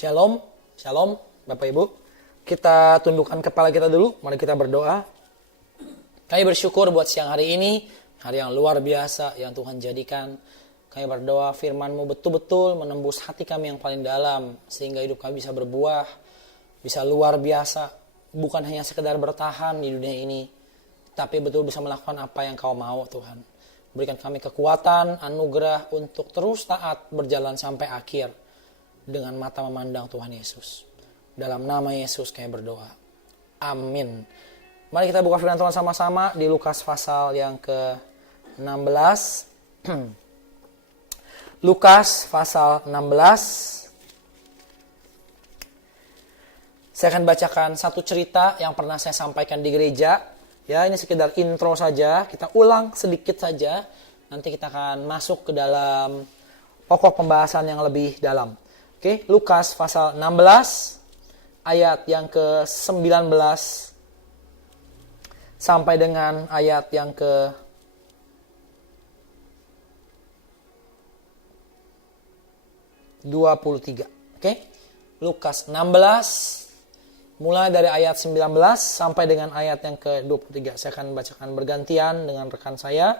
Shalom, shalom Bapak Ibu. Kita tundukkan kepala kita dulu, mari kita berdoa. Kami bersyukur buat siang hari ini, hari yang luar biasa yang Tuhan jadikan. Kami berdoa firman-Mu betul-betul menembus hati kami yang paling dalam, sehingga hidup kami bisa berbuah, bisa luar biasa. Bukan hanya sekedar bertahan di dunia ini, tapi betul bisa melakukan apa yang Kau mau Tuhan. Berikan kami kekuatan, anugerah untuk terus taat berjalan sampai akhir dengan mata memandang Tuhan Yesus. Dalam nama Yesus kami berdoa. Amin. Mari kita buka firman Tuhan sama-sama di Lukas pasal yang ke-16. Lukas pasal 16. Saya akan bacakan satu cerita yang pernah saya sampaikan di gereja. Ya, ini sekedar intro saja. Kita ulang sedikit saja. Nanti kita akan masuk ke dalam pokok pembahasan yang lebih dalam. Oke, Lukas pasal 16 ayat yang ke-19 sampai dengan ayat yang ke-23. Oke. Lukas 16 mulai dari ayat 19 sampai dengan ayat yang ke-23. Saya akan bacakan bergantian dengan rekan saya.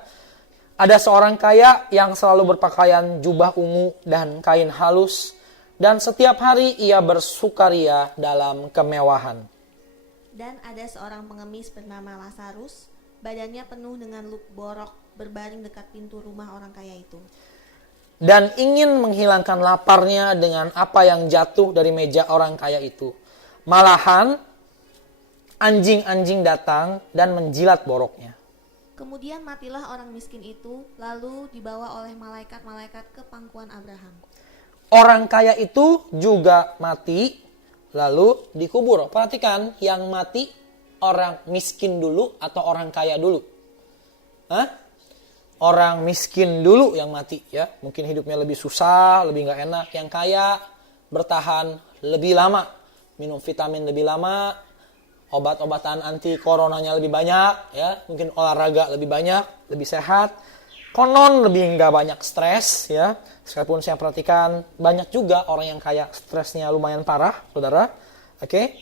Ada seorang kaya yang selalu berpakaian jubah ungu dan kain halus, dan setiap hari ia bersukaria dalam kemewahan. Dan ada seorang pengemis bernama Lazarus, badannya penuh dengan luk borok, berbaring dekat pintu rumah orang kaya itu. Dan ingin menghilangkan laparnya dengan apa yang jatuh dari meja orang kaya itu. Malahan, anjing-anjing datang dan menjilat boroknya. Kemudian matilah orang miskin itu, lalu dibawa oleh malaikat-malaikat ke pangkuan Abraham. Orang kaya itu juga mati, lalu dikubur. Perhatikan, yang mati orang miskin dulu atau orang kaya dulu? Hah? Orang miskin dulu yang mati, ya. Mungkin hidupnya lebih susah, lebih gak enak. Yang kaya bertahan lebih lama, minum vitamin lebih lama, obat-obatan anti coronanya lebih banyak, ya. Mungkin olahraga lebih banyak, lebih sehat. Konon lebih nggak banyak stres, ya. Sekalipun saya perhatikan banyak juga orang yang kaya stresnya lumayan parah, saudara. Oke.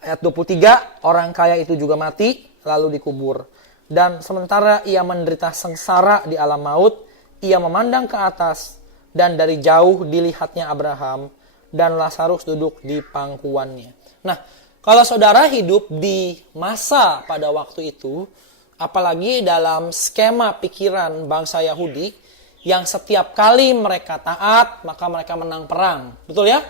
Ayat 23, orang kaya itu juga mati, lalu dikubur. Dan sementara ia menderita sengsara di alam maut, ia memandang ke atas, dan dari jauh dilihatnya Abraham, dan Lazarus duduk di pangkuannya. Nah, kalau saudara hidup di masa pada waktu itu, apalagi dalam skema pikiran bangsa Yahudi, yang setiap kali mereka taat, maka mereka menang perang. Betul ya?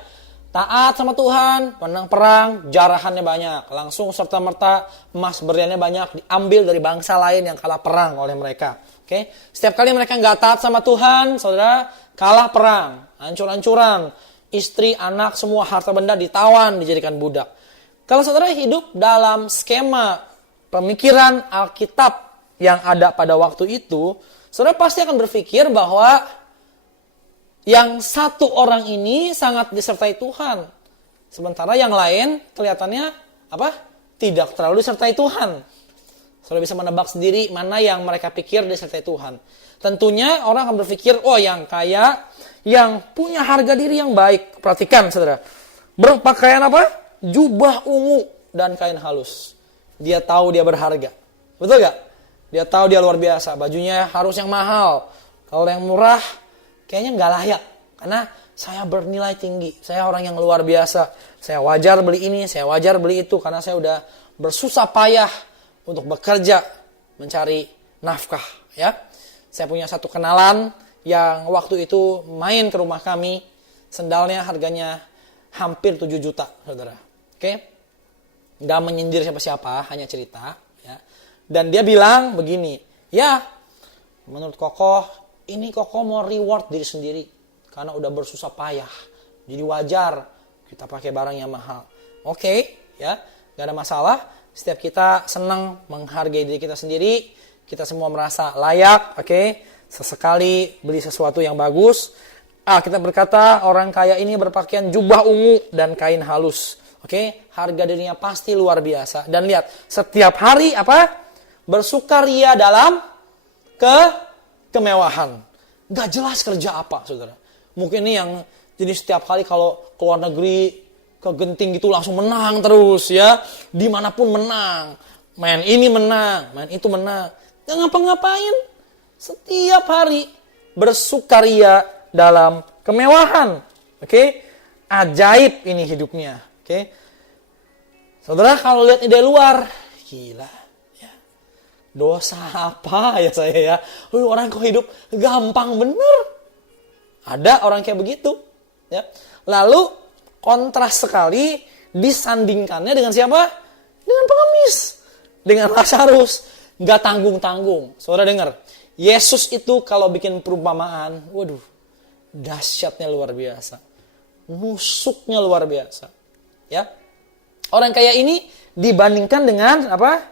Taat sama Tuhan, menang perang, jarahannya banyak. Langsung serta-merta emas berliannya banyak diambil dari bangsa lain yang kalah perang oleh mereka. Oke? Setiap kali mereka nggak taat sama Tuhan, saudara, kalah perang, hancur-hancuran. Istri, anak, semua harta benda ditawan, dijadikan budak. Kalau saudara hidup dalam skema pemikiran Alkitab yang ada pada waktu itu, saudara pasti akan berpikir bahwa yang satu orang ini sangat disertai Tuhan. Sementara yang lain kelihatannya apa? Tidak terlalu disertai Tuhan. Saudara bisa menebak sendiri mana yang mereka pikir disertai Tuhan. Tentunya orang akan berpikir, oh yang kaya, yang punya harga diri yang baik. Perhatikan saudara. Berpakaian apa? Jubah ungu dan kain halus. Dia tahu dia berharga. Betul gak? Dia tahu dia luar biasa. Bajunya harus yang mahal. Kalau yang murah, kayaknya gak layak. Karena saya bernilai tinggi. Saya orang yang luar biasa. Saya wajar beli ini, saya wajar beli itu. Karena saya udah bersusah payah untuk bekerja, mencari nafkah. Ya, saya punya satu kenalan yang waktu itu main ke rumah kami, sendalnya harganya hampir 7 juta, saudara. Oke? Nggak menyindir siapa-siapa, hanya cerita. Ya. Dan dia bilang begini, ya, menurut Kokoh, ini Kokoh mau reward diri sendiri, karena udah bersusah payah. Jadi wajar kita pakai barang yang mahal. Oke, ya, nggak ada masalah. Setiap kita senang menghargai diri kita sendiri, kita semua merasa layak, oke? Sesekali beli sesuatu yang bagus. Kita berkata orang kaya ini berpakaian jubah ungu dan kain halus. Oke, harga dirinya pasti luar biasa. Dan lihat, setiap hari apa? Bersukaria dalam kemewahan. Gak jelas kerja apa, saudara. Mungkin ini yang Jadi setiap kali kalau ke luar negeri, ke Genting gitu langsung menang terus ya. Dimanapun menang. Main ini menang, main itu menang. Nggak ngapa-ngapain. Setiap hari bersukaria dalam kemewahan. Oke? Ajaib ini hidupnya. Oke? Saudara kalau lihat dari luar, gila. Ya. Dosa apa ya saya ya? Lu orang kok hidup gampang bener. Ada orang kayak begitu. Ya. Lalu kontras sekali disandingkannya dengan siapa? Dengan pengemis. Dengan Lazarus. Gak tanggung-tanggung. Saudara dengar. Yesus itu kalau bikin perumpamaan, waduh, dahsyatnya luar biasa. Nusuknya luar biasa. Ya. Orang kaya ini dibandingkan dengan apa?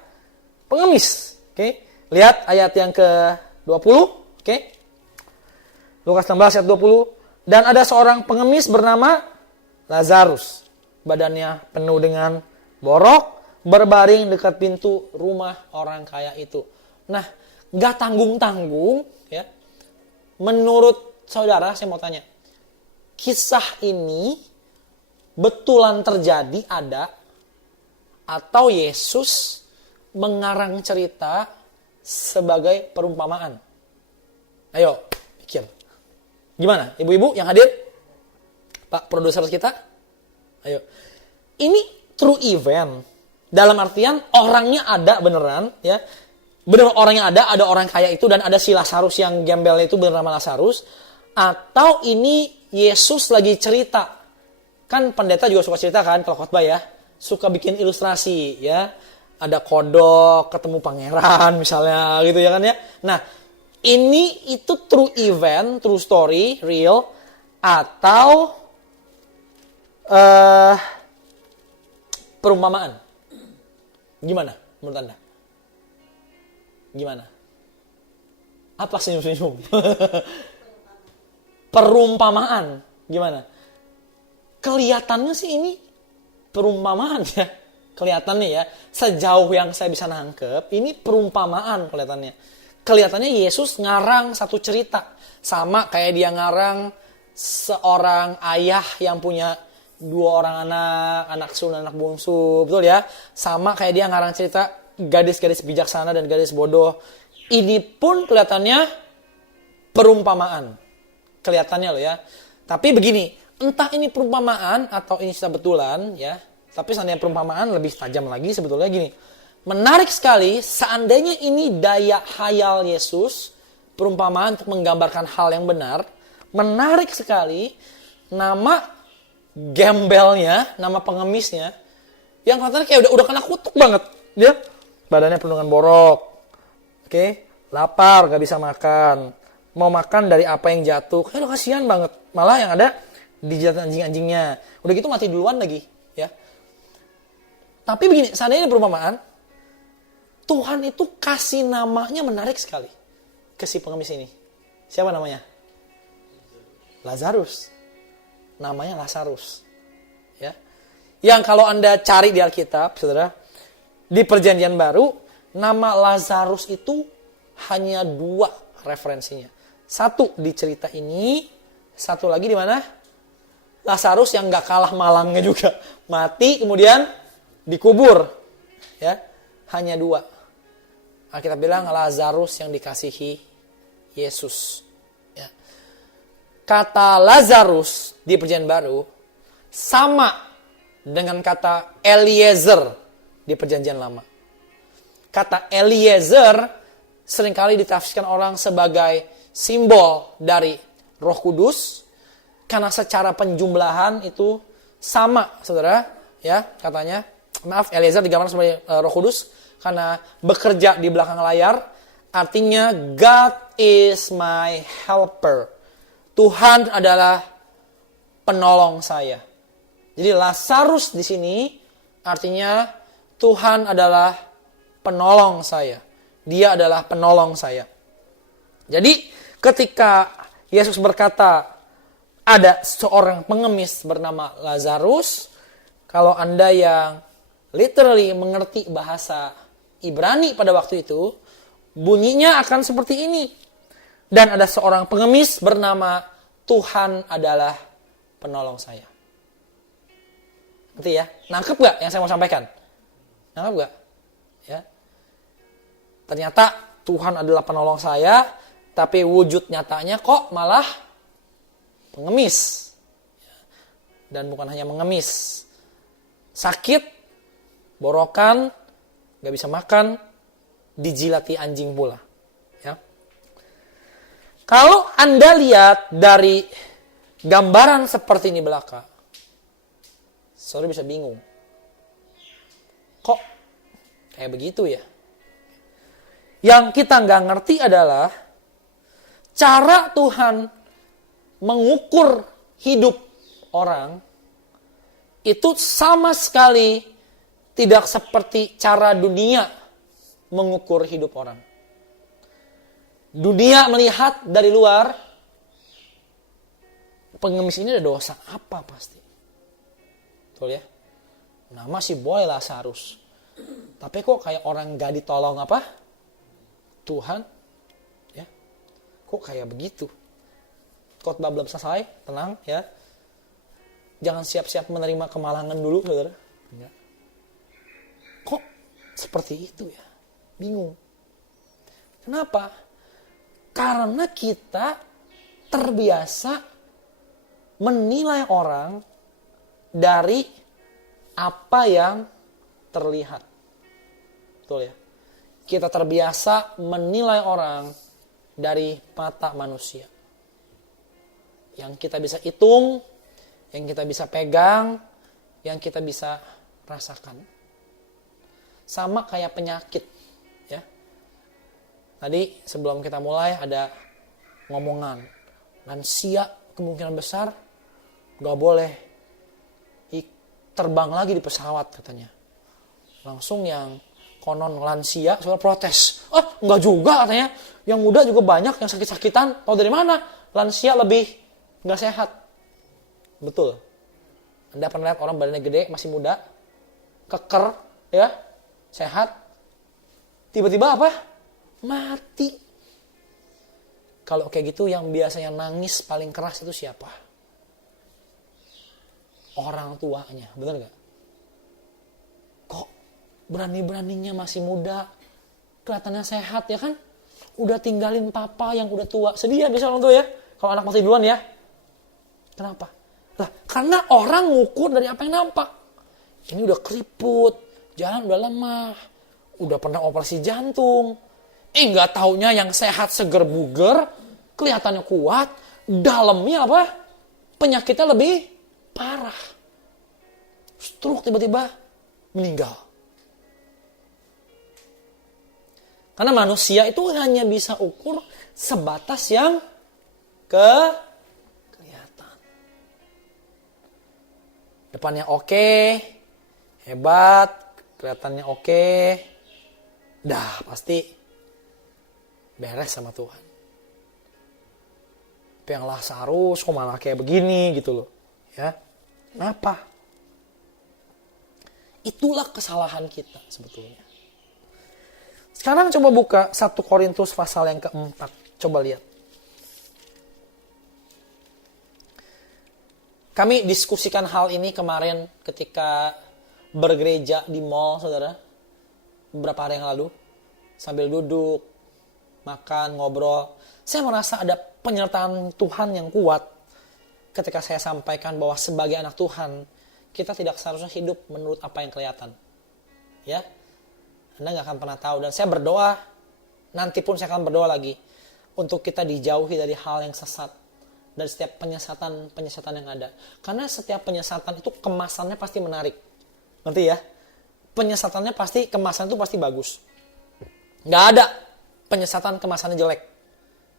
Pengemis. Oke. Lihat ayat yang ke-20. Oke. Lukas 16 ayat 20. Dan ada seorang pengemis bernama Lazarus. Badannya penuh dengan borok, berbaring dekat pintu rumah orang kaya itu. Nah, gak tanggung-tanggung, ya. Menurut saudara, saya mau tanya, kisah ini betulan terjadi ada, atau Yesus mengarang cerita sebagai perumpamaan? Ayo, pikir. Gimana, ibu-ibu yang hadir? Pak produser kita? Ayo. Ini true event. Dalam artian orangnya ada beneran, ya. Bener orangnya ada orang kaya itu dan ada si Lazarus yang gembelnya itu bernama Lazarus. Atau ini Yesus lagi cerita. Kan pendeta juga suka cerita kan kalau khotbah ya. Suka bikin ilustrasi ya. Ada kodok, ketemu pangeran misalnya gitu ya kan ya. Nah, ini itu true event, true story, real. Atau perumpamaan. Gimana menurut Anda? Gimana? Apa senyum-senyum? Perumpamaan. Gimana? Kelihatannya sih ini perumpamaan ya. Kelihatannya ya. Sejauh yang saya bisa nangkep, ini perumpamaan kelihatannya. Kelihatannya Yesus ngarang satu cerita. Sama kayak dia ngarang seorang ayah yang punya 2 orang anak sulung, anak bungsu. Betul ya? Sama kayak dia ngarang cerita gadis-gadis bijaksana dan gadis bodoh. Ini pun kelihatannya perumpamaan. Kelihatannya loh ya. Tapi begini, entah ini perumpamaan atau ini cerita betulan ya. Tapi seandainya perumpamaan lebih tajam lagi sebetulnya gini. Menarik sekali seandainya ini daya hayal Yesus, perumpamaan untuk menggambarkan hal yang benar. Menarik sekali nama gembelnya, nama pengemisnya yang katanya kayak udah kena kutuk banget. Dia badannya penuh dengan borok. Oke, lapar, gak bisa makan. Mau makan dari apa yang jatuh. Kayak udah kasihan banget. Malah yang ada dijilat anjing-anjingnya. Udah gitu mati duluan lagi, ya. Tapi begini, seandainya ini perumpamaan, Tuhan itu kasih namanya menarik sekali ke si pengemis ini. Siapa namanya? Lazarus. Namanya Lazarus. Ya. Yang kalau Anda cari di Alkitab, saudara, di Perjanjian Baru, nama Lazarus itu hanya 2 referensinya. Satu di cerita ini, satu lagi di mana? Lazarus yang gak kalah malangnya juga. Mati, kemudian dikubur. Ya, hanya 2. Alkitab bilang Lazarus yang dikasihi Yesus. Ya. Kata Lazarus di Perjanjian Baru sama dengan kata Eliezer di Perjanjian Lama. Kata Eliezer seringkali ditafsirkan orang sebagai simbol dari Roh Kudus karena secara penjumlahan itu sama, saudara, ya katanya. Maaf, Eliezer digambarkan sebagai Roh Kudus karena bekerja di belakang layar, artinya God is my helper. Tuhan adalah penolong saya. Jadi Lazarus di sini artinya Tuhan adalah penolong saya. Dia adalah penolong saya. Jadi ketika Yesus berkata ada seorang pengemis bernama Lazarus, kalau Anda yang literally mengerti bahasa Ibrani pada waktu itu, bunyinya akan seperti ini. Dan ada seorang pengemis bernama Tuhan adalah penolong saya. Ngerti ya? Nangkep gak yang saya mau sampaikan? Nangkep gak? Ya. Ternyata Tuhan adalah penolong saya, tapi wujud nyatanya kok malah pengemis. Dan bukan hanya mengemis. Sakit, borokan, gak bisa makan, dijilati anjing pula. Ya. Kalau Anda lihat dari gambaran seperti ini belaka, saudara bisa bingung. Kok kayak begitu ya? Yang kita nggak ngerti adalah cara Tuhan mengukur hidup orang itu sama sekali tidak seperti cara dunia mengukur hidup orang. Dunia melihat dari luar, pengemis ini ada dosa apa pasti. Betul ya? Nama si boy Lazarus. Tapi kok kayak orang gak ditolong apa? Tuhan. Ya. Kok kayak begitu? Khotbah belum selesai, tenang ya. Jangan siap-siap menerima kemalangan dulu, saudara. Ya. Kok seperti itu ya? Bingung. Kenapa? Karena kita terbiasa menilai orang dari apa yang terlihat. Betul ya? Kita terbiasa menilai orang dari mata manusia. Yang kita bisa hitung, yang kita bisa pegang, yang kita bisa rasakan. Sama kayak penyakit. Ya. Tadi sebelum kita mulai ada ngomongan. Lansia kemungkinan besar gak boleh terbang lagi di pesawat katanya. Langsung yang konon lansia soal protes. Enggak juga katanya. Yang muda juga banyak yang sakit-sakitan. Tahu dari mana? Lansia lebih gak sehat. Betul. Anda pernah lihat orang badannya gede, masih muda, keker, ya, sehat. Tiba-tiba apa? Mati. Kalau kayak gitu yang biasanya nangis paling keras itu siapa? Orang tuanya, benar gak? Kok berani-beraninya masih muda, kelihatannya sehat ya kan? Udah tinggalin papa yang udah tua. Sedih ya bisa orang tua ya? Kalau anak mati duluan ya. Kenapa? Lah, karena orang ngukur dari apa yang nampak. Ini udah keriput, jalan udah lemah, udah pernah operasi jantung. Nggak taunya yang sehat seger buger, kelihatannya kuat, dalamnya apa? Penyakitnya lebih parah. Stroke tiba-tiba meninggal. Karena manusia itu hanya bisa ukur sebatas yang kelihatan. Depannya oke, hebat, kelihatannya oke, dah pasti beres sama Tuhan. Tapi yang Lazarus kok malah kayak begini gitu loh. Ya, kenapa? Itulah kesalahan kita sebetulnya. Sekarang coba buka 1 Korintus pasal yang keempat. Coba lihat. Kami diskusikan hal ini kemarin ketika bergereja di mall, saudara. Beberapa hari yang lalu. Sambil duduk, makan, ngobrol. Saya merasa ada penyertaan Tuhan yang kuat ketika saya sampaikan bahwa sebagai anak Tuhan, kita tidak seharusnya hidup menurut apa yang kelihatan. Ya, Anda gak akan pernah tahu. Dan saya berdoa, nanti pun saya akan berdoa lagi, untuk kita dijauhi dari hal yang sesat. Dari setiap penyesatan yang ada. Karena setiap penyesatan itu kemasannya pasti menarik. Ngerti ya? Penyesatannya pasti, kemasan itu pasti bagus. Gak ada penyesatan kemasannya jelek.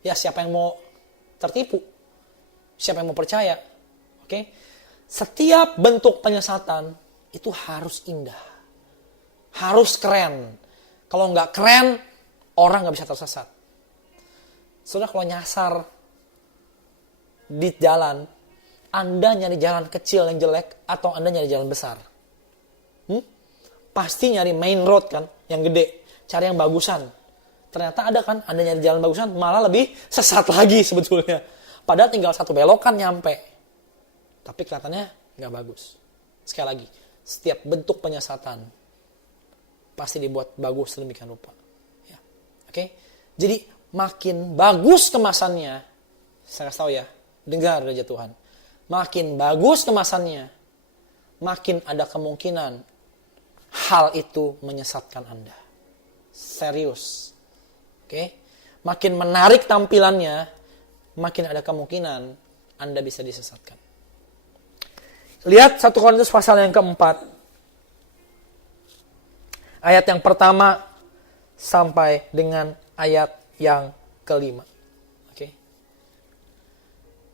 Ya siapa yang mau tertipu? Siapa yang mau percaya? Oke? Setiap bentuk penyesatan itu harus indah. Harus keren. Kalau nggak keren, orang nggak bisa tersesat. Saudara kalau nyasar di jalan, Anda nyari jalan kecil yang jelek atau Anda nyari jalan besar? Pasti nyari main road kan, yang gede. Cari yang bagusan. Ternyata ada kan, Anda nyari jalan bagusan malah lebih sesat lagi sebetulnya. Padahal tinggal 1 belokan nyampe. tapi kelihatannya nggak bagus. Sekali lagi, setiap bentuk penyesatan pasti dibuat bagus sedemikian rupa. Ya. Oke? Jadi makin bagus kemasannya, saya kasih tahu ya, dengar raja Tuhan. Makin bagus kemasannya, makin ada kemungkinan hal itu menyesatkan Anda. Serius. Oke? Makin menarik tampilannya, makin ada kemungkinan Anda bisa disesatkan. Lihat 1 Korintus pasal yang keempat. Ayat yang pertama sampai dengan ayat yang kelima. Oke.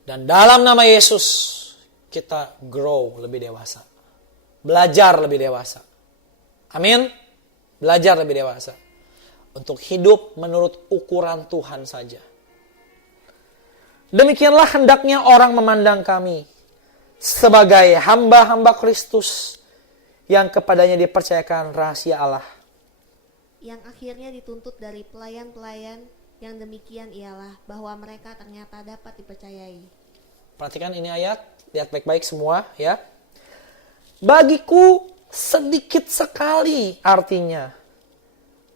Dan dalam nama Yesus kita grow lebih dewasa. Belajar lebih dewasa. Amin. Belajar lebih dewasa. Untuk hidup menurut ukuran Tuhan saja. Demikianlah hendaknya orang memandang kami sebagai hamba-hamba Kristus yang kepadanya dipercayakan rahasia Allah. Yang akhirnya dituntut dari pelayan-pelayan yang demikian ialah bahwa mereka ternyata dapat dipercayai. Perhatikan ini ayat, lihat baik-baik semua ya. Bagiku sedikit sekali artinya.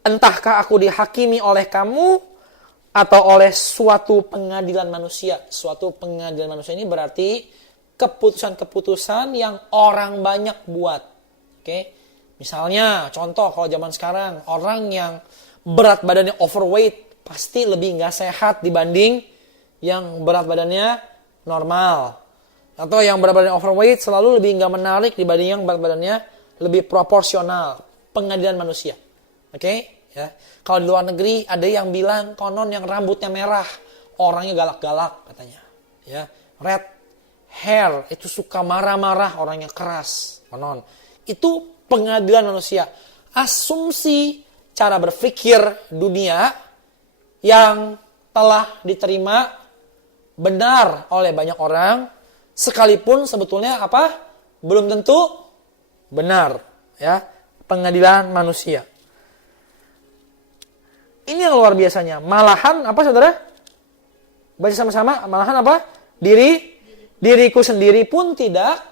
Entahkah aku dihakimi oleh kamu atau oleh suatu pengadilan manusia. Suatu pengadilan manusia ini berarti keputusan-keputusan yang orang banyak buat. Oke? Misalnya, contoh kalau zaman sekarang, orang yang berat badannya overweight pasti lebih nggak sehat dibanding yang berat badannya normal. Atau yang berat badannya overweight selalu lebih nggak menarik dibanding yang berat badannya lebih proporsional. Pengadilan manusia. Oke, ya. Kalau di luar negeri ada yang bilang konon yang rambutnya merah, orangnya galak-galak katanya. Ya, red hair itu suka marah-marah, orangnya keras, konon. Itu pengadilan manusia. Asumsi cara berpikir dunia yang telah diterima benar oleh banyak orang, sekalipun sebetulnya apa? Belum tentu benar, ya. Pengadilan manusia. Ini yang luar biasanya. Malahan apa saudara? Baca sama-sama. Malahan apa? Diriku sendiri pun tidak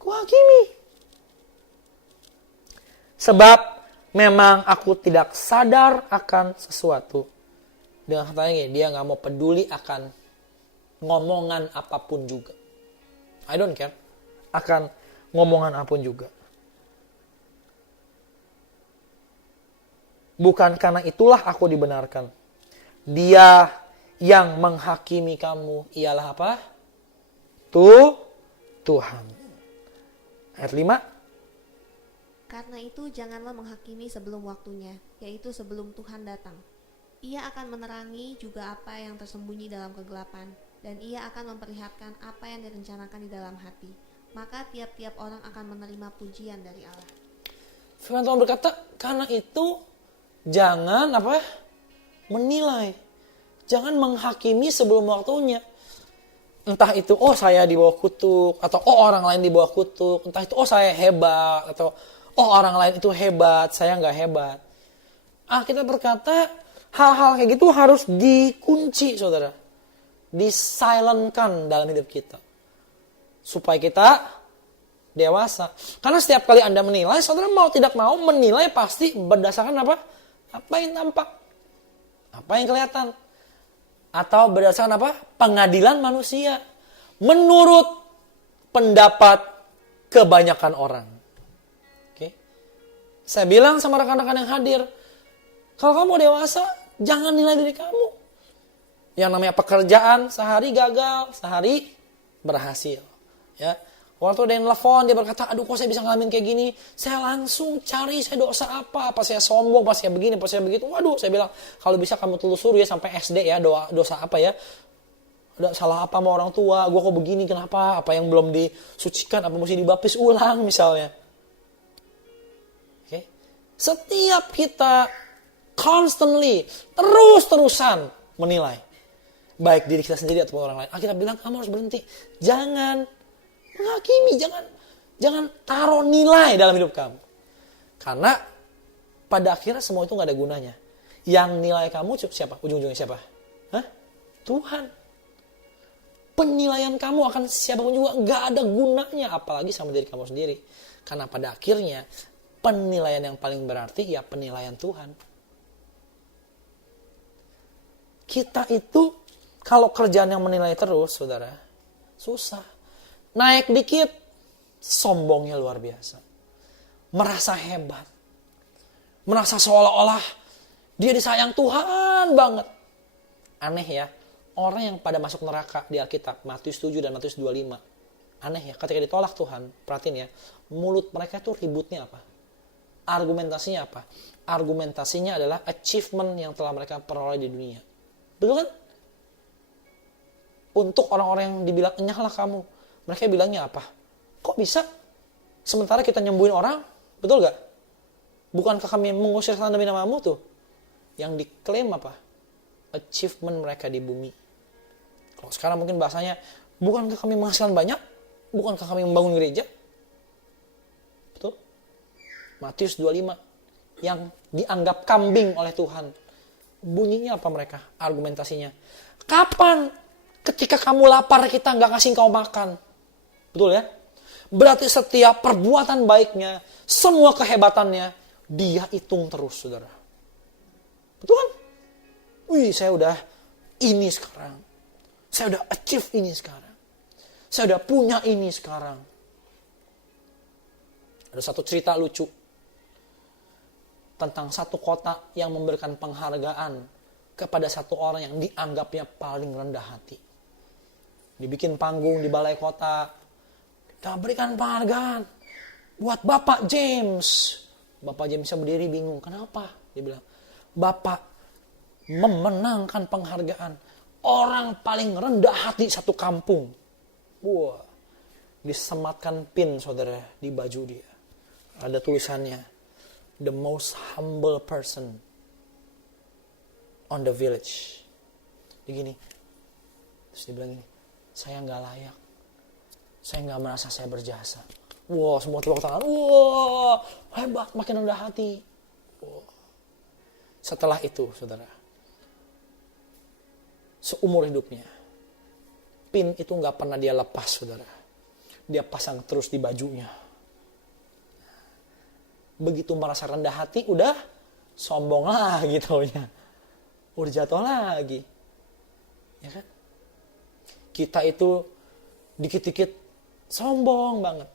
kuhakimi. Sebab memang aku tidak sadar akan sesuatu. Dengan katanya dia nggak mau peduli akan ngomongan apapun juga. I don't care. Akan ngomongan apapun juga. Bukan karena itulah aku dibenarkan. Dia yang menghakimi kamu ialah apa? Tuhan. Ayat 5. Karena itu janganlah menghakimi sebelum waktunya, yaitu sebelum Tuhan datang. Ia akan menerangi juga apa yang tersembunyi dalam kegelapan, dan ia akan memperlihatkan apa yang direncanakan di dalam hati. Maka tiap-tiap orang akan menerima pujian dari Allah. Firman Tuhan berkata, karena itu jangan menilai. Jangan menghakimi sebelum waktunya. Entah itu, saya di bawah kutuk, atau orang lain di bawah kutuk. Entah itu, saya hebat, atau orang lain itu hebat, saya nggak hebat. Kita berkata, hal-hal kayak gitu harus dikunci, saudara. Disilentkan dalam hidup kita. Supaya kita dewasa. Karena setiap kali Anda menilai, saudara mau tidak mau menilai pasti berdasarkan apa? Apa yang tampak? Apa yang kelihatan? Atau berdasarkan apa? Pengadilan manusia. Menurut pendapat kebanyakan orang. Oke. Saya bilang sama rekan-rekan yang hadir, kalau kamu dewasa, jangan nilai diri kamu. Yang namanya pekerjaan, sehari gagal, sehari berhasil. Ya. Waktu ada yang telepon, dia berkata, aduh kok saya bisa ngalamin kayak gini. Saya langsung cari, saya dosa apa saya sombong, apa saya begini, apa saya begitu. Waduh, saya bilang, kalau bisa kamu telusuri ya sampai SD ya, dosa apa ya. Ada salah apa sama orang tua, gue kok begini, kenapa, apa yang belum disucikan, apa mesti dibaptis ulang misalnya. Oke. Setiap kita constantly, terus-terusan menilai. Baik diri kita sendiri ataupun orang lain. Kita bilang, kamu harus berhenti. Jangan menghakimi, jangan taruh nilai dalam hidup kamu. Karena pada akhirnya semua itu gak ada gunanya. Yang nilai kamu siapa? Ujung-ujungnya siapa? Tuhan. penilaian kamu akan siapapun juga gak ada gunanya, apalagi sama diri kamu sendiri. Karena pada akhirnya penilaian yang paling berarti ya penilaian Tuhan. Kita itu kalau kerjaan yang menilai terus, saudara, susah. Naik dikit, sombongnya luar biasa. Merasa hebat. Merasa seolah-olah dia disayang Tuhan banget. Aneh ya, orang yang pada masuk neraka di Alkitab, Matius 7 dan Matius 25. Aneh ya, ketika ditolak Tuhan, perhatiin ya, mulut mereka tuh ributnya apa? Argumentasinya apa? Argumentasinya adalah achievement yang telah mereka peroleh di dunia. Betul kan? Untuk orang-orang yang dibilang enyahlah kamu, mereka bilangnya apa? Kok bisa? Sementara kita nyembuhin orang, betul gak? Bukankah kami mengusir setan demi namamu tuh? Yang diklaim apa? Achievement mereka di bumi. Kalau sekarang mungkin bahasanya, bukankah kami menghasilkan banyak? Bukankah kami membangun gereja? Betul? Matius 25. Yang dianggap kambing oleh Tuhan. Bunyinya apa mereka? Argumentasinya. Kapan? Ketika kamu lapar kita nggak kasih kau makan. Betul ya? Berarti setiap perbuatan baiknya, semua kehebatannya, dia hitung terus, saudara. Betul kan? Wih, saya udah ini sekarang. Saya udah achieve ini sekarang. Saya udah punya ini sekarang. Ada satu cerita lucu tentang satu kota yang memberikan penghargaan kepada satu orang yang dianggapnya paling rendah hati. Dibikin panggung di balai kota. Kita berikan penghargaan buat Bapak James. Bapak Jamesnya berdiri bingung. Kenapa? Dia bilang, Bapak memenangkan penghargaan orang paling rendah hati satu kampung. Wah, disematkan pin, saudara, di baju dia. Ada tulisannya, the most humble person on the village. Dia gini. Terus dia bilang gini, saya gak layak. Saya gak merasa saya berjasa. Wah, semua tepuk tangan. Wah, hebat, makin rendah hati. Wah. Setelah itu, saudara, seumur hidupnya, pin itu gak pernah dia lepas, saudara. Dia pasang terus di bajunya. Begitu merasa rendah hati, udah sombong lagi taunya. Udah jatuh lagi. Ya kan? Kita itu dikit-dikit sombong banget.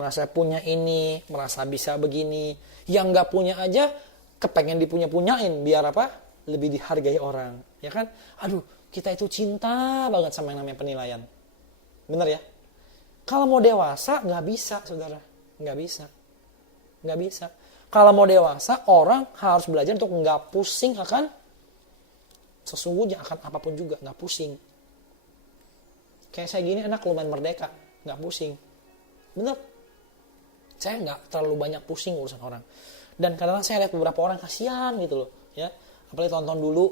Merasa punya ini, merasa bisa begini. Yang gak punya aja, kepengen dipunya-punyain. Biar apa? Lebih dihargai orang. Ya kan? Aduh, kita itu cinta banget sama yang namanya penilaian. Bener ya? Kalau mau dewasa, gak bisa, saudara. Gak bisa. Gak bisa. Kalau mau dewasa, orang harus belajar untuk gak pusing akan sesungguhnya akan apapun juga. Gak pusing. Kayak saya gini anak lumayan merdeka. Gak pusing. Bener. Saya gak terlalu banyak pusing urusan orang. Dan kadang-kadang saya lihat beberapa orang kasihan gitu loh. Ya. Apalagi tonton dulu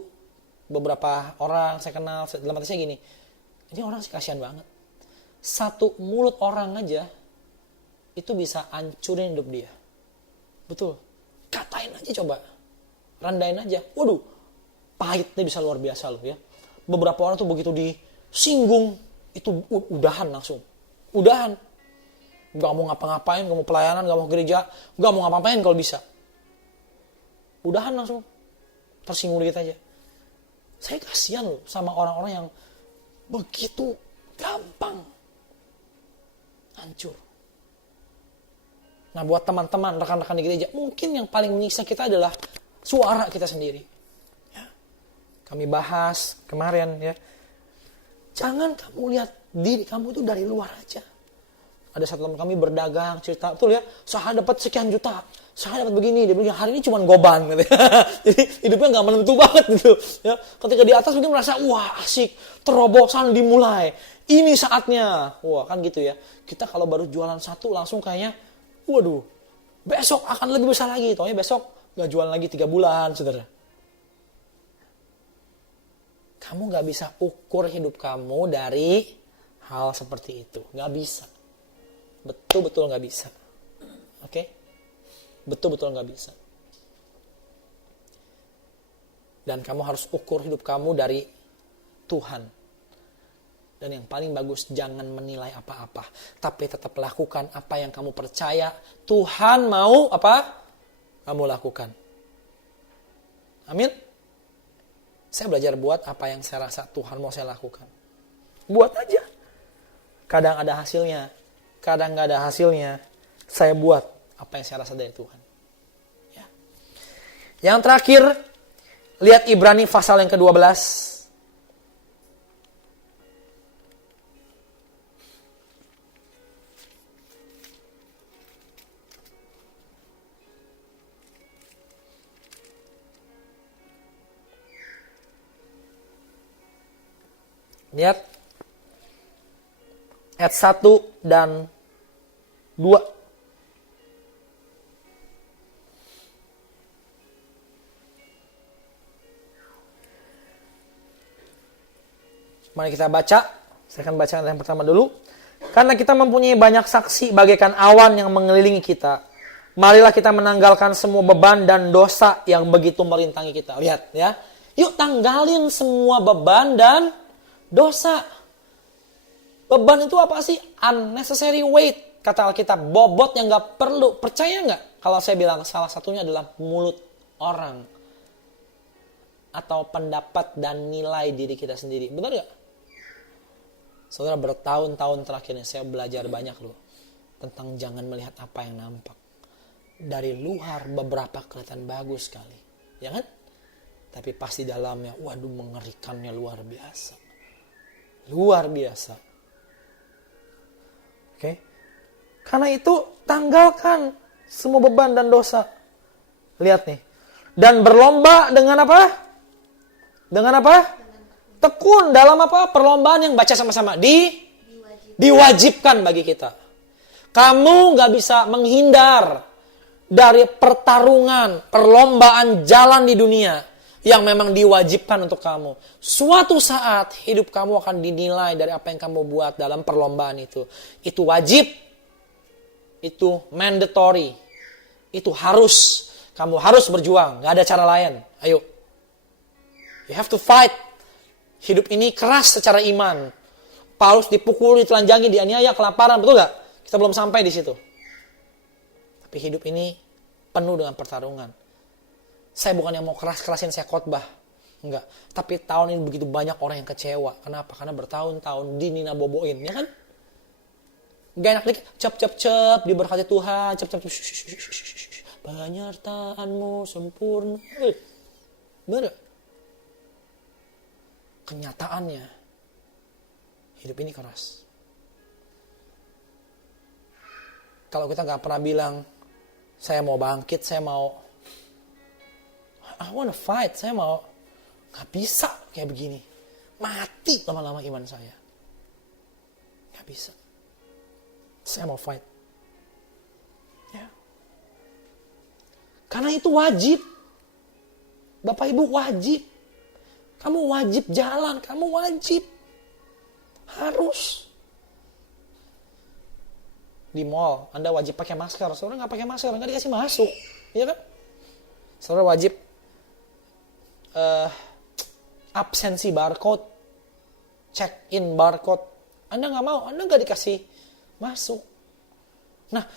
beberapa orang saya kenal. Dalam hati saya gini. Ini orang sih kasihan banget. Satu mulut orang aja itu bisa hancurin hidup dia. Betul. Katain aja coba. Rendahin aja. Waduh. Pahitnya bisa luar biasa loh ya. Beberapa orang tuh begitu disinggung. Itu udahan langsung. Udahan. Gak mau ngapa-ngapain. Gak mau pelayanan. Gak mau gereja. Gak mau ngapa-ngapain kalau bisa. Udahan langsung. Tersinggung dikit aja. Saya kasihan loh sama orang-orang yang begitu gampang hancur. Nah, buat teman-teman, rekan-rekan di gereja, mungkin yang paling menyiksa kita adalah suara kita sendiri. Ya. Kami bahas kemarin ya. Jangan kamu lihat diri kamu itu dari luar aja. Ada satu teman kami berdagang, cerita, betul ya, saya dapat sekian juta, saya dapat begini, dia bilang hari ini cuma goban gitu. Jadi hidupnya nggak menentu banget gitu. Ya. Ketika di atas mungkin merasa, wah asik, terobosan dimulai, ini saatnya. Wah kan gitu ya, kita kalau baru jualan satu langsung kayaknya, waduh, besok akan lebih besar lagi. Taunya besok gak jualan lagi 3 bulan, saudara. Kamu gak bisa ukur hidup kamu dari hal seperti itu. Gak bisa. Betul-betul gak bisa. Oke? Betul-betul gak bisa. Dan kamu harus ukur hidup kamu dari Tuhan. Dan yang paling bagus, jangan menilai apa-apa. Tapi tetap lakukan apa yang kamu percaya Tuhan mau apa? Kamu lakukan. Amin. Saya belajar buat apa yang saya rasa Tuhan mau saya lakukan. Buat aja. Kadang ada hasilnya. Kadang gak ada hasilnya. Saya buat apa yang saya rasa dari Tuhan. Ya. Yang terakhir, lihat Ibrani pasal yang ke-12. Lihat ayat 1 dan 2. Mari kita baca. Saya akan baca yang pertama dulu. Karena kita mempunyai banyak saksi bagaikan awan yang mengelilingi kita. Marilah kita menanggalkan semua beban dan dosa yang begitu merintangi kita. Lihat ya. Yuk tanggalin semua beban dan dosa. Beban itu apa sih? Unnecessary weight. Kata Alkitab, bobot yang gak perlu. Percaya gak? Kalau saya bilang salah satunya adalah mulut orang. Atau pendapat dan nilai diri kita sendiri. Benar gak? Saudara, bertahun-tahun terakhir ini saya belajar banyak loh. Tentang jangan melihat apa yang nampak. Dari luar beberapa kelihatan bagus sekali. Ya kan? Tapi pasti dalamnya, waduh mengerikannya luar biasa. Luar biasa. Oke. Karena itu tanggalkan semua beban dan dosa. Lihat nih. Dan berlomba dengan apa? Dengan apa? Tekun dalam apa? Perlombaan yang baca sama-sama. Diwajibkan bagi kita. Kamu gak bisa menghindar dari pertarungan, perlombaan jalan di dunia yang memang diwajibkan untuk kamu. Suatu saat hidup kamu akan dinilai dari apa yang kamu buat dalam perlombaan itu. Itu wajib. Itu mandatory. Itu harus. Kamu harus berjuang. Gak ada cara lain. Ayo. You have to fight. Hidup ini keras secara iman. Paulus dipukul, ditelanjangi, dianiaya, kelaparan. Betul gak? Kita belum sampai di situ. Tapi hidup ini penuh dengan pertarungan. Saya bukan yang mau keras-kerasin saya khotbah. Enggak. Tapi tahun ini begitu banyak orang yang kecewa. Kenapa? Karena bertahun-tahun dinina boboin. Ya kan? Gak enak dikit. Cep, diberkati Tuhan. Cep. Penyertaanmu sempurna. Bener. Kenyataannya. Hidup ini keras. Kalau kita gak pernah bilang, saya mau bangkit, saya mau I wanna fight, saya mau gak bisa kayak begini. Mati lama-lama iman saya. Gak bisa. Saya mau fight. Ya. Karena itu wajib. Bapak Ibu wajib. Kamu wajib jalan, kamu wajib. Harus. Di mall, Anda wajib pakai masker. Saudara nggak pakai masker, nggak dikasih masuk, iya kan? Saudara wajib absensi barcode, check in barcode. Anda nggak mau, Anda nggak dikasih masuk. Nah,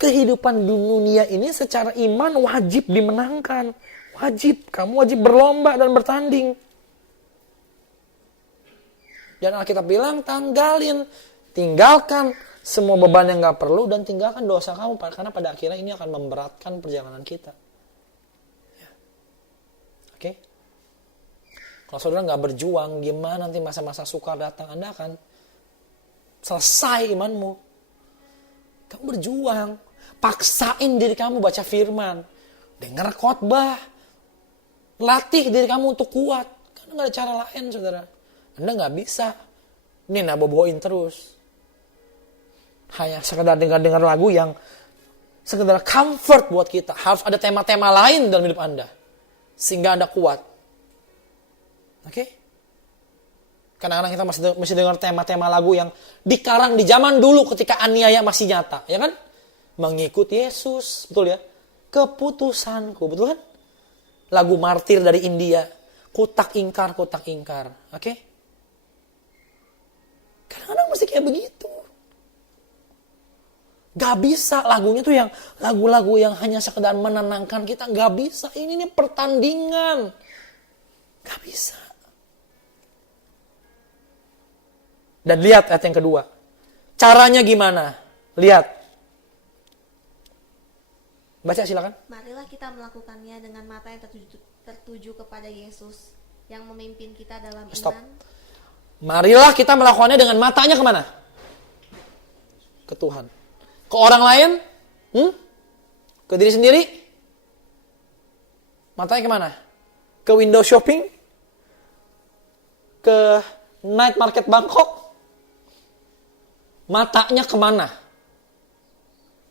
kehidupan dunia ini secara iman wajib dimenangkan, wajib. Kamu wajib berlomba dan bertanding. Dan Alkitab bilang tinggalkan semua beban yang gak perlu dan tinggalkan dosa kamu. Karena pada akhirnya ini akan memberatkan perjalanan kita. Ya. Oke? Kalau saudara gak berjuang, gimana nanti masa-masa sukar datang? Anda akan selesai imanmu. Kamu berjuang. Paksain diri kamu baca firman. Dengar khotbah. Latih diri kamu untuk kuat. Karena gak ada cara lain, saudara. Anda gak bisa. Ini naboboin terus. Hanya sekedar dengar-dengar lagu yang sekedar comfort buat kita. Harus ada tema-tema lain dalam hidup Anda. Sehingga Anda kuat. Oke? Kadang-kadang kita masih dengar tema-tema lagu yang dikarang di zaman dulu ketika aniaya masih nyata. Ya kan? Mengikut Yesus. Betul ya? Keputusanku. Betul kan? Lagu martir dari India. Kutak ingkar. Oke? Kadang-kadang mesti kayak begitu. Gak bisa lagunya tuh yang lagu-lagu yang hanya sekedar menenangkan kita. Gak bisa, ini nih pertandingan. Gak bisa. Dan lihat ayat yang kedua. Caranya gimana? Lihat. Baca silakan. Marilah kita melakukannya dengan mata yang tertuju kepada Yesus yang memimpin kita dalam Stop. iman. Marilah kita melakukannya dengan matanya kemana? Ke Tuhan. Ke orang lain? Ke diri sendiri? Matanya kemana? Ke window shopping? Ke night market Bangkok? Matanya kemana?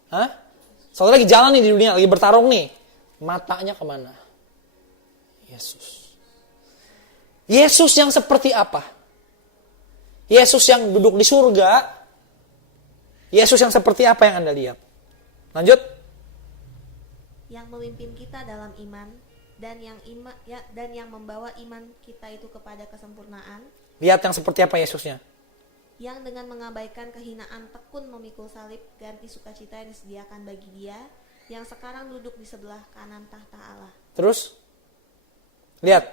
Hah? Saudara lagi jalan nih di dunia, lagi bertarung nih. Matanya kemana? Yesus. Yesus yang seperti apa? Yesus yang duduk di surga. Yesus yang seperti apa yang Anda lihat? Lanjut. Yang memimpin kita dalam iman dan yang membawa iman kita itu kepada kesempurnaan. Lihat yang seperti apa Yesusnya. Yang dengan mengabaikan kehinaan tekun memikul salib ganti sukacita yang disediakan bagi dia yang sekarang duduk di sebelah kanan tahta Allah. Terus lihat,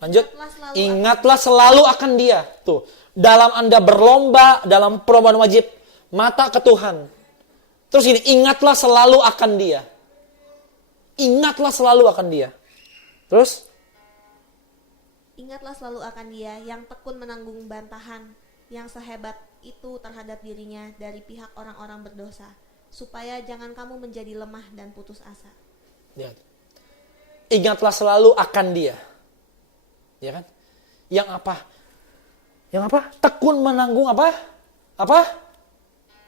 lanjut. Ingatlah Ingatlah selalu akan dia. Tuh, dalam Anda berlomba dalam perubahan wajib, mata ke Tuhan. Terus ini, ingatlah selalu akan dia. Ingatlah selalu akan dia. Terus Ingatlah selalu akan dia yang tekun menanggung bantahan yang sehebat itu terhadap dirinya dari pihak orang-orang berdosa, supaya jangan kamu menjadi lemah dan putus asa. lihat. Ingatlah selalu akan dia. Ya kan? Yang apa? Yang apa? Tekun menanggung apa? Apa?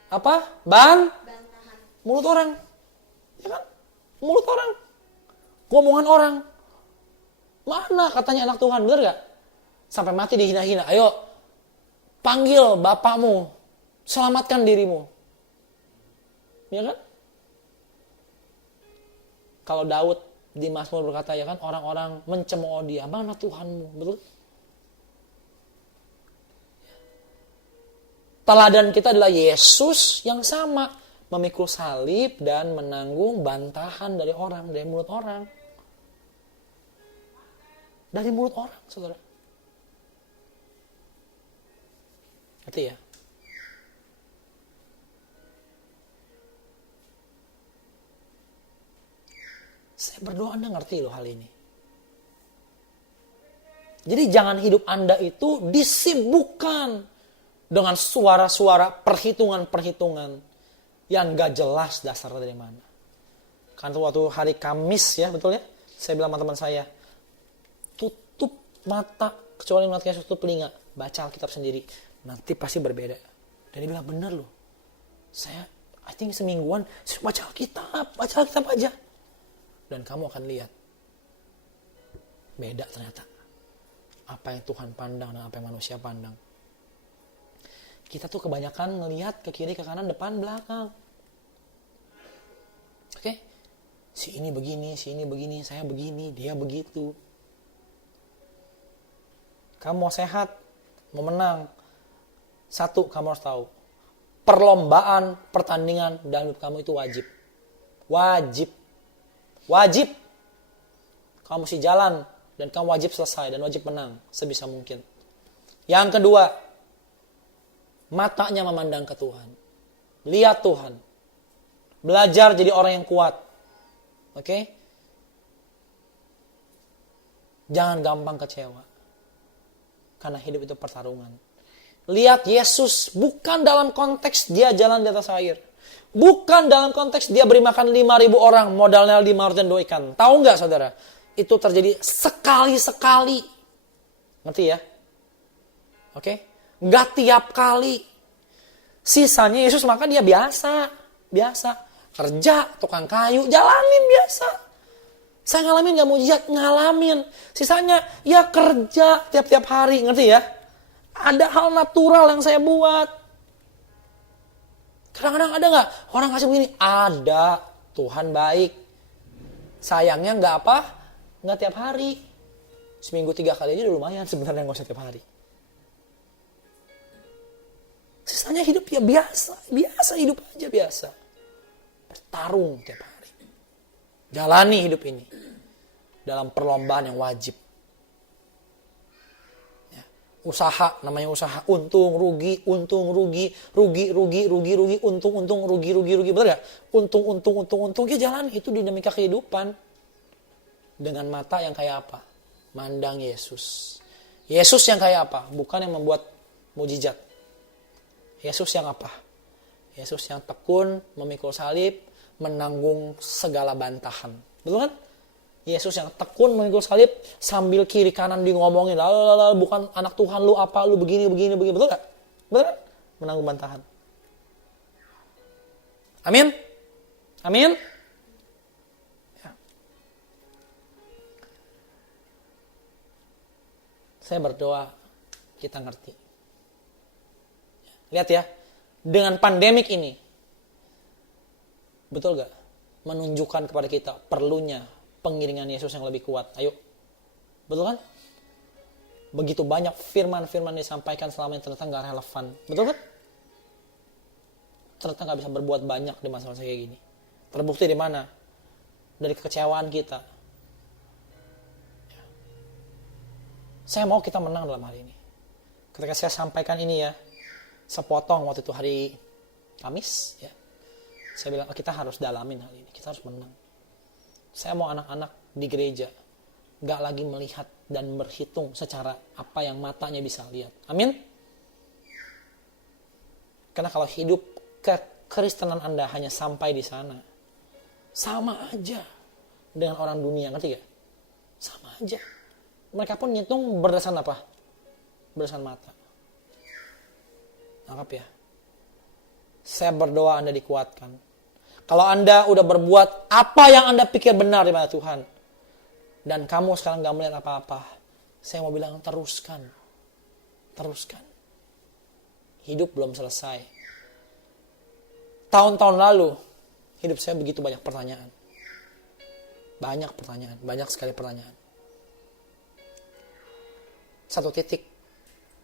Apa? Bantahan. Mulut orang. Ya kan? Mulut orang. Ngomongan orang. Mana katanya anak Tuhan, benar gak? Sampai mati dihina-hina. Ayo, panggil bapakmu. Selamatkan dirimu. Ya kan? Kalau Daud di Mazmur berkata, ya kan, orang-orang mencemooh dia. Mana Tuhanmu? Betul? Teladan kita adalah Yesus yang sama. Memikul salib dan menanggung bantahan dari orang, dari mulut orang. Dari mulut orang, saudara. Ngerti ya? Saya berdoa Anda ngerti loh hal ini. Jadi jangan hidup Anda itu disibukkan dengan suara-suara perhitungan-perhitungan yang gak jelas dasarnya dari mana. Kan waktu hari Kamis ya, betul ya? Saya bilang sama teman saya, tutup mata, kecuali mata Yesus, tutup telinga, baca Alkitab sendiri. Nanti pasti berbeda. Dan dia bilang, bener loh. I think semingguan, saya baca Alkitab aja. Dan kamu akan lihat. Beda ternyata. Apa yang Tuhan pandang dan apa yang manusia pandang. Kita tuh kebanyakan ngelihat ke kiri, ke kanan, depan, belakang. Oke? Si ini begini, saya begini, dia begitu. Kamu mau sehat, mau menang. Satu, kamu harus tahu. Perlombaan, pertandingan dalam hidup kamu itu wajib. Wajib. Kamu mesti jalan dan kamu wajib selesai dan wajib menang sebisa mungkin. Yang kedua, matanya memandang ke Tuhan. Lihat Tuhan. Belajar jadi orang yang kuat. Oke? Jangan gampang kecewa. Karena hidup itu pertarungan. Lihat Yesus bukan dalam konteks dia jalan di atas air. Bukan dalam konteks dia beri makan 5.000 orang, modalnya 5 roti dan 2 ikan. Tahu nggak saudara? Itu terjadi sekali-sekali. Ngerti ya? Oke? Nggak tiap kali. Sisanya Yesus makan dia biasa. Kerja, tukang kayu, jalanin biasa. Saya ngalamin nggak mujizat, ngalamin. Sisanya ya kerja tiap-tiap hari, ngerti ya? Ada hal natural yang saya buat. Kadang-kadang ada nggak orang kasih begini? Ada. Tuhan baik. Sayangnya nggak tiap hari. Seminggu 3 kali aja udah lumayan sebenarnya, nggak usah tiap hari. Sisanya hidup ya biasa hidup aja biasa. Bertarung tiap hari. Jalani hidup ini dalam perlombaan yang wajib. Ya. Usaha, namanya usaha, untung, rugi, untung, rugi, untung, rugi, betul gak? Untung, ya jalani, itu dinamika kehidupan. Dengan mata yang kayak apa? Mandang Yesus. Yesus yang kayak apa? Bukan yang membuat mujizat. Yesus yang apa? Yesus yang tekun, memikul salib, menanggung segala bantahan. Betul kan? Yesus yang tekun memikul salib, sambil kiri kanan di ngomongin, bukan anak Tuhan lu apa, lu begini. Betul gak? Betul kan? Menanggung bantahan. Amin? Amin? Ya. Saya berdoa kita ngerti. Lihat ya, dengan pandemik ini, betul gak? Menunjukkan kepada kita perlunya pengiringan Yesus yang lebih kuat. Ayo, betul kan? Begitu banyak firman-firman disampaikan selama ini ternyata gak relevan. Betul kan? Ternyata gak bisa berbuat banyak di masa-masa kayak gini. Terbukti di mana? Dari kekecewaan kita. Saya mau kita menang dalam hal ini. Ketika saya sampaikan ini ya, sepotong waktu itu hari Kamis ya. Saya bilang kita harus dalamin hal ini, kita harus menang. Saya mau anak-anak di gereja gak lagi melihat dan berhitung secara apa yang matanya bisa lihat. Amin. Karena kalau hidup kekristenan Anda hanya sampai di sana, sama aja dengan orang dunia, ngerti gak? Sama aja. Mereka pun ngitung berdasarkan apa? Berdasarkan mata. Anggap ya. Saya berdoa Anda dikuatkan. Kalau Anda udah berbuat apa yang Anda pikir benar di mata Tuhan, dan kamu sekarang gak melihat apa-apa, saya mau bilang teruskan. Teruskan. Hidup belum selesai. Tahun-tahun lalu, hidup saya begitu banyak pertanyaan. Banyak sekali pertanyaan. Satu titik,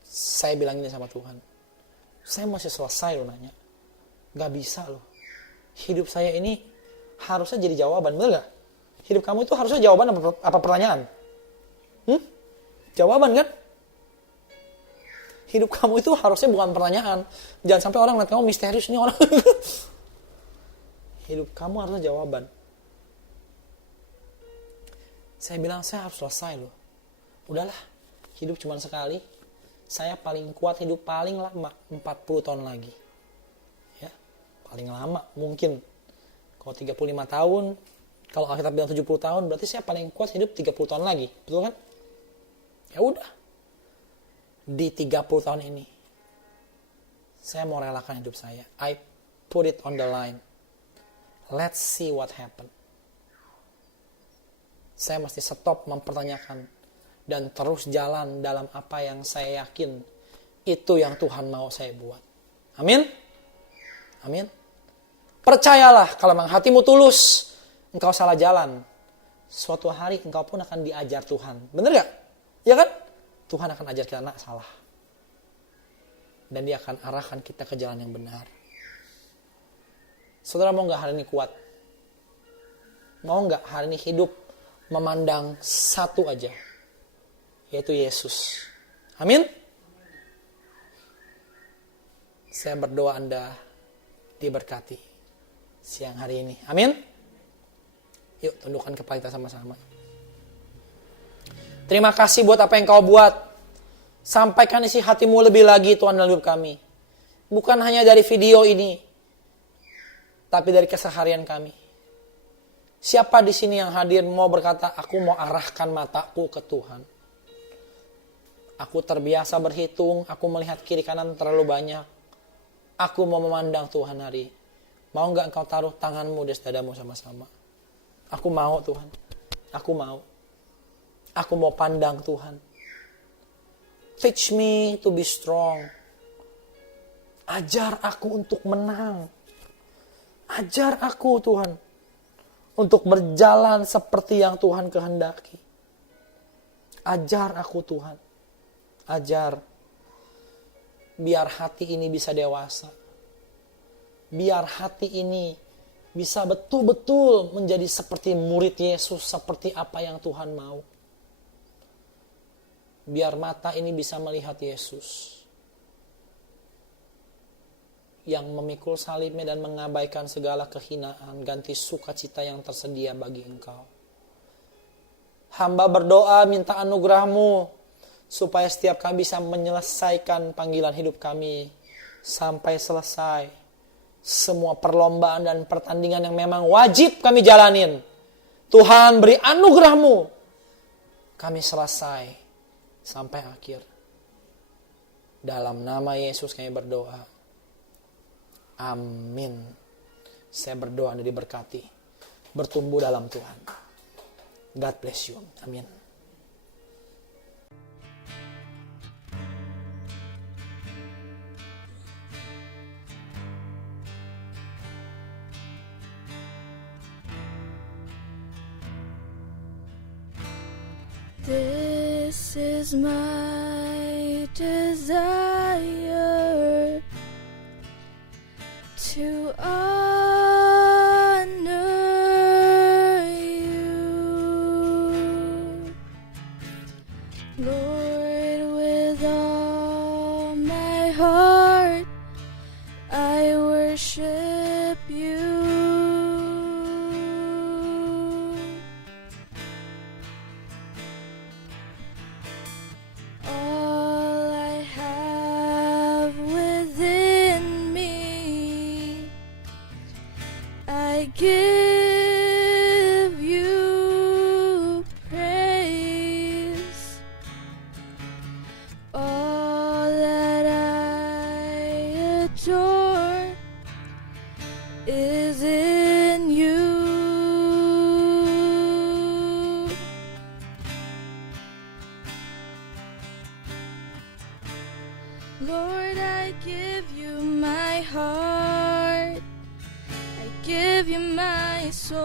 saya bilang ini sama Tuhan. Saya masih selesai loh nanya. Gak bisa loh. Hidup saya ini harusnya jadi jawaban, betul gak? Hidup kamu itu harusnya jawaban apa pertanyaan? Jawaban kan? Hidup kamu itu harusnya bukan pertanyaan. Jangan sampai orang lihat kamu misterius nih orang. Hidup kamu harusnya jawaban. Saya bilang saya harus selesai loh. Udahlah, hidup cuma sekali. Saya paling kuat hidup paling lama 40 tahun lagi. Ya, paling lama mungkin. Kalau 35 tahun, kalau Alkitab bilang 70 tahun, berarti saya paling kuat hidup 30 tahun lagi. Betul kan? Ya udah. Di 30 tahun ini, saya mau relakan hidup saya. I put it on the line. Let's see what happen. Saya mesti stop mempertanyakan dan terus jalan dalam apa yang saya yakin itu yang Tuhan mau saya buat. Amin? Amin? Percayalah kalau memang hatimu tulus, engkau salah jalan, suatu hari engkau pun akan diajar Tuhan. Bener gak? Ya kan? Tuhan akan ajar kita, nak salah. Dan dia akan arahkan kita ke jalan yang benar. Saudara mau gak hari ini kuat? Mau gak hari ini hidup memandang satu aja? Yaitu Yesus. Amin? Saya berdoa Anda diberkati siang hari ini. Amin? Yuk tundukkan kepala kita sama-sama. Terima kasih buat apa yang kau buat. Sampaikan isi hatimu lebih lagi Tuhan dalam hidup kami. Bukan hanya dari video ini, tapi dari keseharian kami. Siapa di sini yang hadir mau berkata, aku mau arahkan mataku ke Tuhan. Aku terbiasa berhitung, aku melihat kiri kanan terlalu banyak. Aku mau memandang Tuhan hari. Mau gak engkau taruh tanganmu di dadamu sama-sama? Aku mau Tuhan. Aku mau. Aku mau pandang Tuhan. Teach me to be strong. Ajar aku untuk menang. Ajar aku Tuhan. Untuk berjalan seperti yang Tuhan kehendaki. Ajar aku Tuhan. Ajar. Biar hati ini bisa dewasa. Biar hati ini bisa betul-betul menjadi seperti murid Yesus, seperti apa yang Tuhan mau. Biar mata ini bisa melihat Yesus yang memikul salibnya dan mengabaikan segala kehinaan, ganti sukacita yang tersedia bagi engkau. Hamba berdoa minta anugerah-Mu supaya setiap kami bisa menyelesaikan panggilan hidup kami sampai selesai. Semua perlombaan dan pertandingan yang memang wajib kami jalanin, Tuhan beri anugerah-Mu, kami selesai sampai akhir. Dalam nama Yesus kami berdoa. Amin. Saya berdoa Anda diberkati, bertumbuh dalam Tuhan. God bless you. Amin. This is my desire, to honor you, Lord, with all my heart I worship you. All I have within me, I give you praise. All that I adore is in you. Lord, I give you my heart, I give you my soul.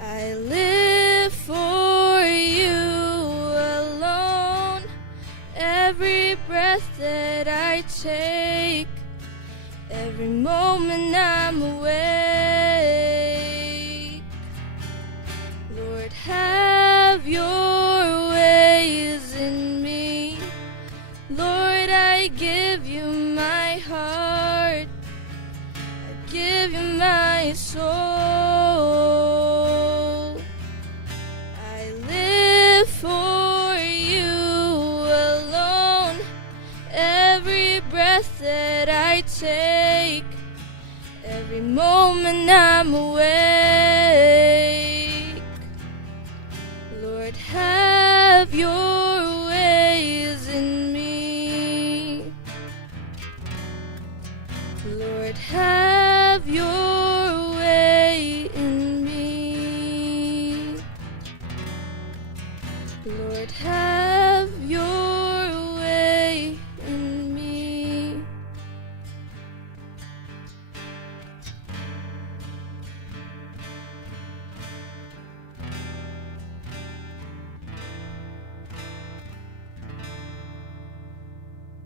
I live for you alone. Every breath that I take, every moment I'm awake. Lord, have your ways in me. Lord, I give you my heart, I give you my soul. I live for you alone. Every breath that I take, every moment I'm awake. Lord, have your ways in me. Lord, have your way in me. Lord, have your